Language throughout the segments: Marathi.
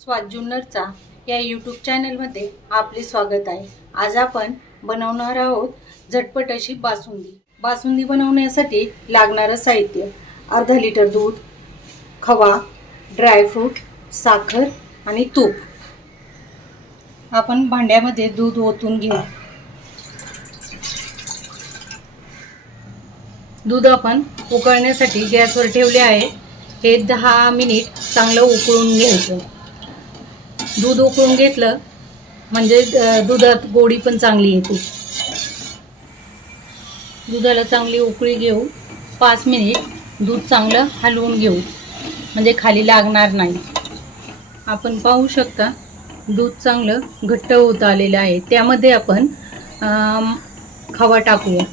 स्वाद जुन्नरचा या यूट्यूब चॅनलमध्ये आपले स्वागत आहे। आज आपण बनवणार आहोत झटपट अशी बासुंदी। बासुंदी बनवण्यासाठी लागणारे साहित्य: अर्धा लिटर दूध, खवा, ड्रायफ्रूट, साखर आणि तूप। आपण भांड्यामध्ये दूध ओतून घेऊ। दूध आपण उकळण्यासाठी गॅसवर ठेवले आहे। हे 10 मिनिट चांगलं उकळून घ्यायचं। दूध उकळून घेतलं म्हणजे दुधात गोडी पण चांगली येते। दुधाला चांगली उकळी घेऊ। 5 मिनिट दूध चांगलं हलवून घेऊ म्हणजे खाली लागणार नाही। आपण पाहू शकता दूध चांगलं घट्ट होत आलेलं आहे। त्यामध्ये आपण खवा टाकूया।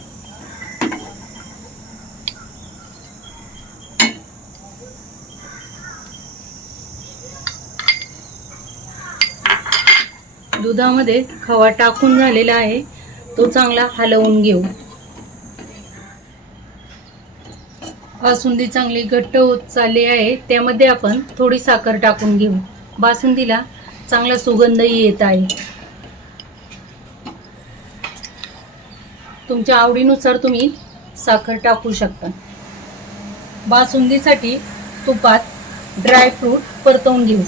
दुधामध्ये खवा टाकून झालेला आहे, तो चांगला हलवून घेऊ। बासुंदी चांगली घट्ट होत चालली आहे, त्यामध्ये आपण थोडी साखर टाकून घेऊ। बासुंदीला चांगला सुगंधही येत आहे। तुमच्या आवडीनुसार तुम्ही साखर टाकू शकता। बासुंदीसाठी तुपात ड्रायफ्रूट परतवून घेऊ।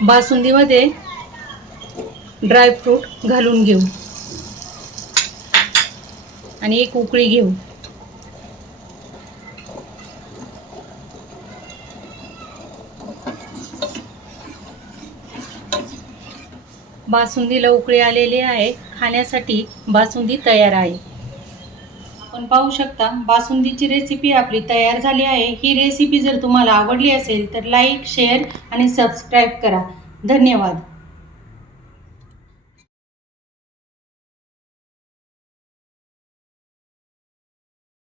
बासुंदीमध्ये ड्रायफ्रूट घालून घेऊ आणि एक उकळी घेऊ। बासुंदीला उकळी आलेली आहे। खाण्यासाठी बासुंदी तयार आहे। आपण पाहू शकता बासुंदीची रेसिपी आपली तयार झाली आहे। ही रेसिपी जर तुम्हाला आवडली असेल तर लाईक, शेअर आणि सबस्क्राईब करा। धन्यवाद।